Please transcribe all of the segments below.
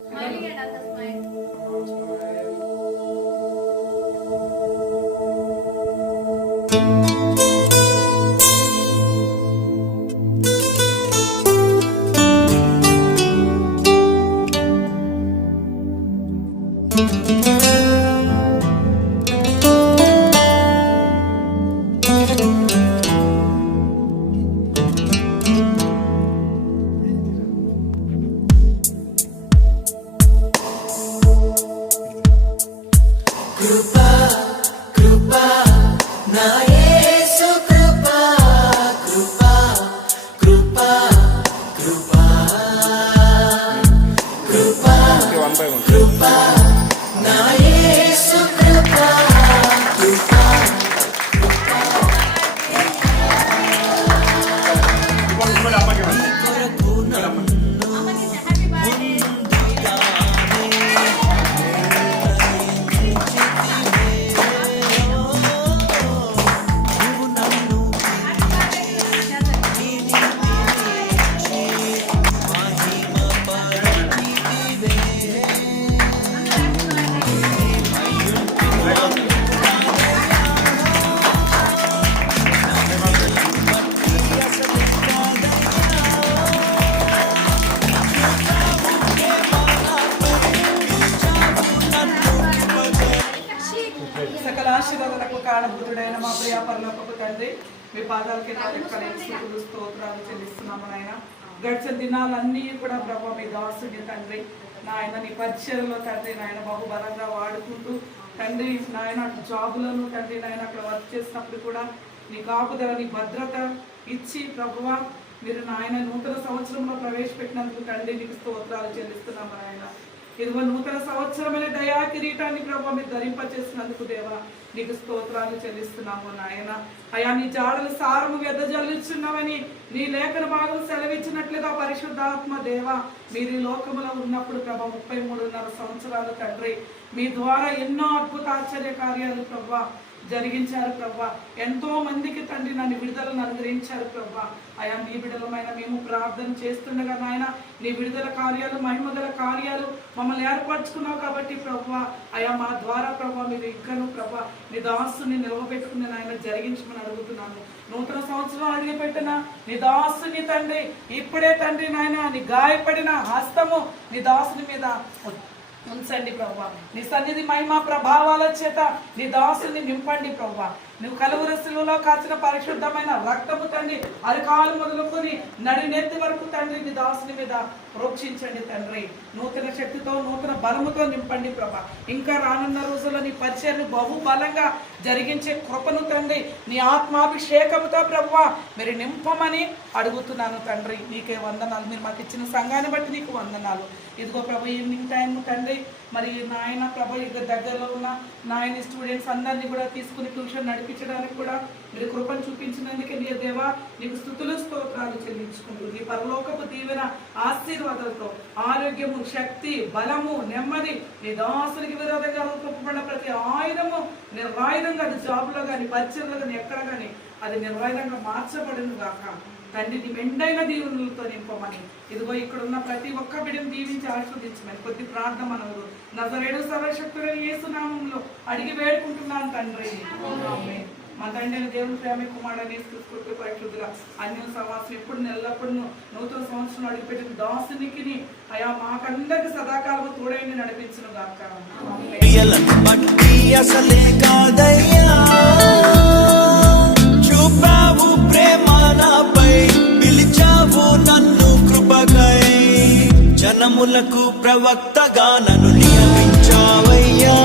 Smiling and other smile. కృపా కృపా నా యేసు కృపా కృపా కృపా కృపా కృపా కృపా నా యేసు కృపా కృపా సకల ఆశీర్వాదాలకు కారణభూతుడైన మా ప్రియ పరలోకపు తండ్రి, మీ పాదాలకి నా లెక్కలేని స్తుతులు స్తోత్రాలు చెల్లిస్తున్నాము నాయన. గడిచిన దినాలన్నీ కూడా ప్రభావ మీ దాసుని తండ్రి నాయన నీ పరిచయలో తండ్రి నాయన బహుబలంగా వాడుకుంటూ తండ్రి నాయన జాబులను తండ్రి నాయన అక్కడ వర్క్ చేసినప్పుడు కూడా నీ కాపుదల నీ భద్రత ఇచ్చి ప్రభువా మీరు నాయన నూతన సంవత్సరంలో ప్రవేశపెట్టినందుకు తండ్రి నీకు స్తోత్రాలు చెల్లిస్తున్నాము నాయన. ఇదిగో నూతన సంవత్సరమైన దయా కిరీటాన్ని ప్రభావ మీరు ధరింపచేసినందుకు దేవా నీకు స్తోత్రాలు చెల్లిస్తున్నాము నాయన. అయా నీ జాడలు సారము వెదజల్లుచున్నామని నీ లేఖన భాగం సెలవిచ్చినట్లుగా పరిశుద్ధాత్మ దేవ మీరు ఈ లోకములో ఉన్నప్పుడు ప్రభా 33.5 సంవత్సరాలు తండ్రి మీ ద్వారా ఎన్నో అద్భుత ఆశ్చర్య కార్యాలు ప్రభా జరిగించారు ప్రభా. ఎంతో మందికి తండ్రి నన్ను విడుదలను అనుగ్రహించారు ప్రభా. అయా నీ బిడ్డలమైన మేము ప్రార్థన చేస్తుండగా నాయన నీ విడుదల కార్యాలు మహిమగల కార్యాలు మమ్మల్ని ఏర్పరచుకున్నావు కాబట్టి ప్రభా అయా మా ద్వారా ప్రభా మీరు ఇంకను ప్రభా నీ దాసుని నిలవబెట్టుకుని నాయన జరిగించమని అడుగుతున్నాను. నూతన సంవత్సరం అడిగిపెట్టిన నీ దాసుని తండ్రి ఇప్పుడే తండ్రి నాయన నీ గాయపడిన హస్తము నీ దాసుని మీద ఉంచండి ప్రభా. నీ సన్నిధి మహిమ ప్రభావాల చేత నీ దాసుని నింపండి ప్రభా. నువ్వు కలువరి శిలువలో కాచిన పరిశుద్ధమైన రక్తము తండ్రి అరికాలు మొదలుకొని నడినెత్తి వరకు తండ్రి నీ దాసుని మీద ప్రోక్షించండి తండ్రి. నూతన శక్తితో నూతన బలముతో నింపండి ప్రభా. ఇంకా రానున్న రోజుల్లో నీ పరిచయను బహుబలంగా జరిగించే కృపను తండ్రి నీ ఆత్మాభిషేకముతో ప్రభువా మీరు నింపమని అడుగుతున్నాను తండ్రి. నీకే వందనాలు. మీరు మాకు ఇచ్చిన సంఘాన్ని బట్టి నీకు వందనాలు. ఇదిగో ప్రభు ఈవినింగ్ టైం తండ్రి మరి నాయన ప్రభు ఇక దగ్గరలో ఉన్న నాయన స్టూడెంట్స్ అందరినీ కూడా తీసుకుని ట్యూషన్ నడిపించడానికి కూడా మీరు కృపను చూపించినందుకే నీ దేవా నీకు స్తుతులు స్తోత్రాలు చెల్లించుకుంటూ నీ పరలోకపు దీవెన ఆశీర్వాదాలతో ఆరోగ్యము శక్తి బలము నెమ్మది నీ దాసునికి విరోధంగా రూపపడిన ప్రతి ఆయుధము నిర్వాయుధంగా అది జాబులో కానీ పరిచయలో కానీ ఎక్కడ కానీ అది నిర్వాయుధంగా మార్చబడిన గాక తండ్రి నీ మెండైన దీవెనలతో నింపమని ఇదిగో ఇక్కడ ఉన్న ప్రతి ఒక్క బిడ్డను దీవించి ఆస్వాదించమని కొద్ది ప్రార్థన మనవులు నజరేయుడు సర్వశక్తుడైన యేసు నామములో అడిగి వేడుకుంటున్నాను తండ్రి. ఆమేన్. మా తండ్రి దేవుని ప్రేమ కుమారుడని యేసుక్రీస్తు పరిశుద్ధుల అన్య సమాసం ఎప్పుడు ఎల్లప్పుడు నూతన సంవత్సరం అడిగిపెట్టిన దాసునికి అయా మాకందరికి సదాకాలము తోడైంది నడిపించును గాక. పిలిచావు నన్ను కృపకై జనములకు ప్రవక్తగా నన్ను నియమించావయ్యా.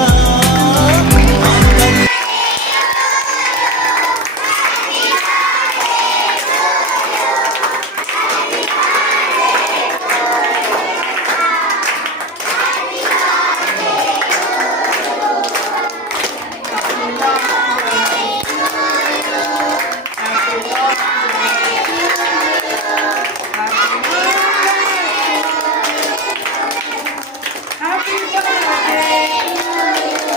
Happy birthday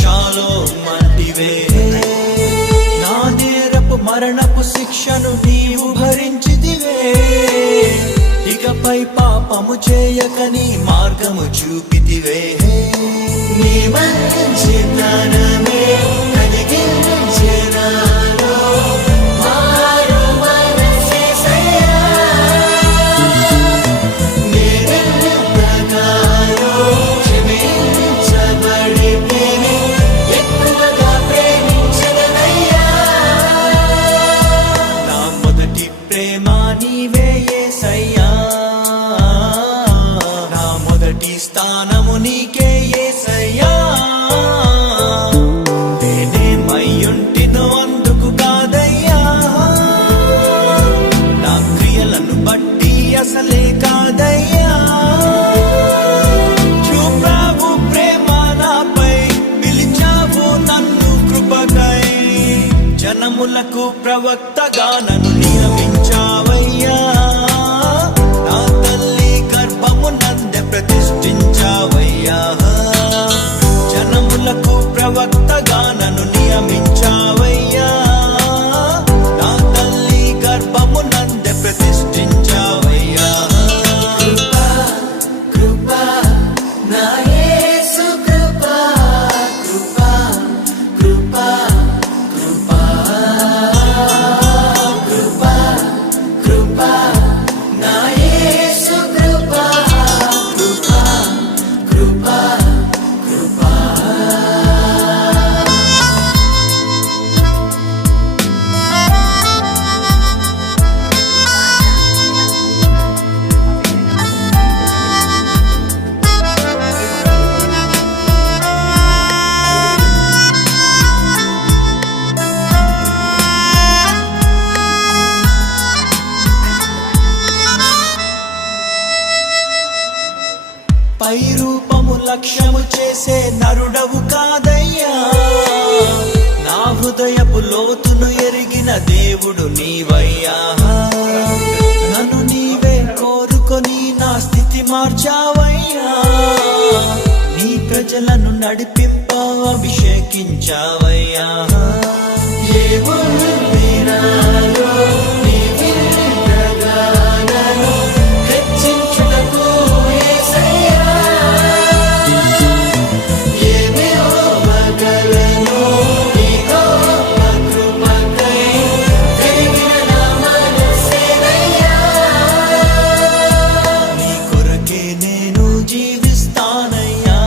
షాలో మంటివే. నా నేరపు మరణపు శిక్షను నీవు భరించితివే. ఇకపై పాపము చేయక నీ మార్గము చూపితివే. నీ మంచి జ్ఞానమే కలిగించే నాలో మారు మనసేసయ్యా. నేనెంతగానో క్షమించబడితిని, ఎక్కువగా ప్రేమించదనయ్యా. నా మొదటి ప్రేమ నీవే యేసయ్యా. నా మొదటి స్థానము నీకే యేసయ్యా. నేనేమయ్యుంటినో అందుకు కాదయ్యా, నా క్రియలను బట్టి అసలే కాదయ్యా. చూపావు ప్రేమ నాపై, పిలిచావు నన్ను కృపకై. జనములకు ప్రవక్తగా నన్ను నియమించావయ్యా. నా తల్లి గర్భము నందే ప్రతిష్ఠించావయ్యా. జనములకు ప్రవక్తగా నన్ను నియమించావయ్యా. నా తల్లి గర్భము నందే ప్రతిష్ఠించావయ్యా. కృపా కృపా నా యేసు కృపా, కృపా కృపా కృపా కృపా కృపా నా యేసు కృపా, కృపా కృపా కృపా. పై రూపము లక్ష్యము చేసే నరుడవు కాదయ్యా. నా హృదయపు లోతును ఎరిగిన దేవుడు నీవయ్యా. నన్ను నీవే కోరుకొని నా స్థితి మార్చావయ్యా. నీ ప్రజలను నడిపింప అభిషేకించావయ్యా. ఏముంది నాలో నీ విన్నగానను హెచ్చించుటకు యేసయ్యా. ఏమి ఇవ్వగలను నీ గొప్ప కృపకై, పెరిగిన నా మనసేనయ్యా. నీ కొరకే నేను జీవిస్తానయ్యా.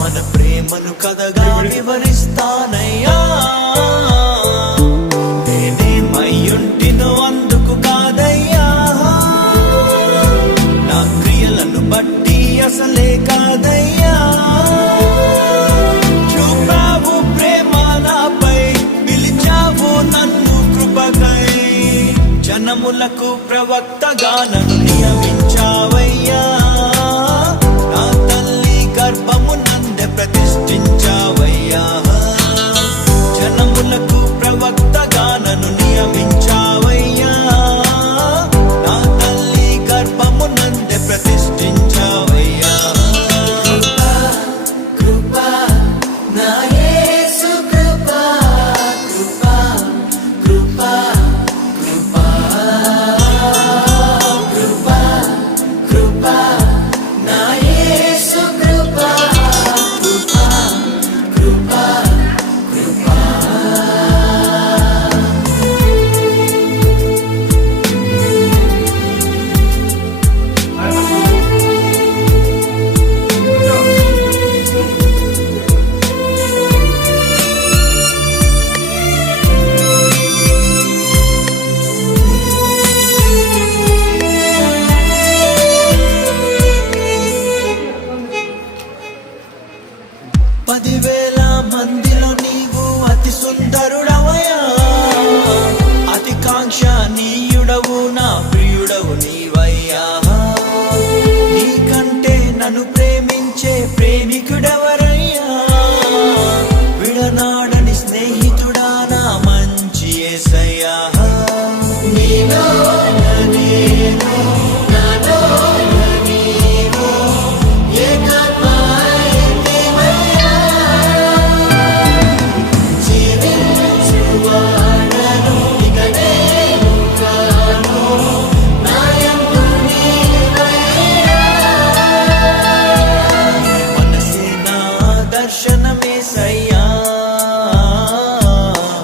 మన ప్రేమను కథగా వివరిస్తానయ్యా. నేనేమయ్యుంటినో అందుకు కాదయ్యా, నా క్రియలను బట్టి అసలే కాదయ్యా. చూపావు ప్రేమ నాపై, పిలిచావు నన్ను కృపకై. జనములకు ప్రవక్తగా నన్ను నియమించావయ్యా. నా తల్లి గర్భము నందే ప్రతిష్ఠించావయ్యా. జనములకు ప్రవక్తగా నన్ను నియమించావయ్యా. నా తల్లి గర్భము నందే ప్రతిష్ఠించావయ్యా. కృపా కృపా నా యేసు కృపా, కృపా కృపా కృపా కృపా కృపా నా యేసు కృపా, కృపా కృపా కృపా. పదివేల మందిలో నీవు అతి సుందరుడవయ్యా. అతి కాంక్షణీయుడవు నా ప్రియుడవు నీవయ్యా. నీకంటే నన్ను ప్రేమించే ప్రేమికుడెవరయ్యా. విడనాడని స్నేహితుడా నా మంచి యేసయ్యా. నీలో నేను నాలో నీవు ఏకాత్మ దర్శనమేసయ్యా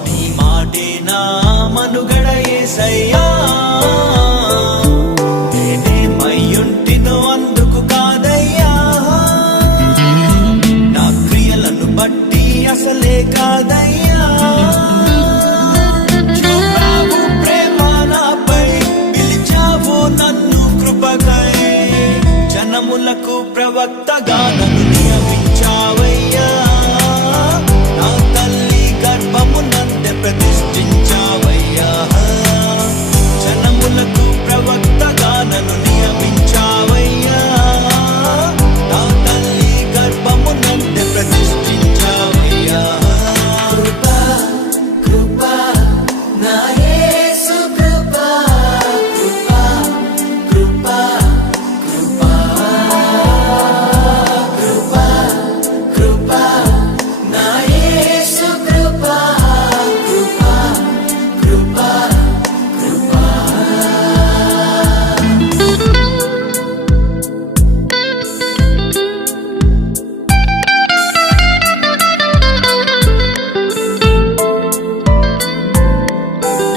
నీ మాటే నా మనుగడ యేసయ్యా నేనేమయ్యుంటినో అందుకు కాదయ్యా నా క్రియలను బట్టి అసలే కాదయ్యా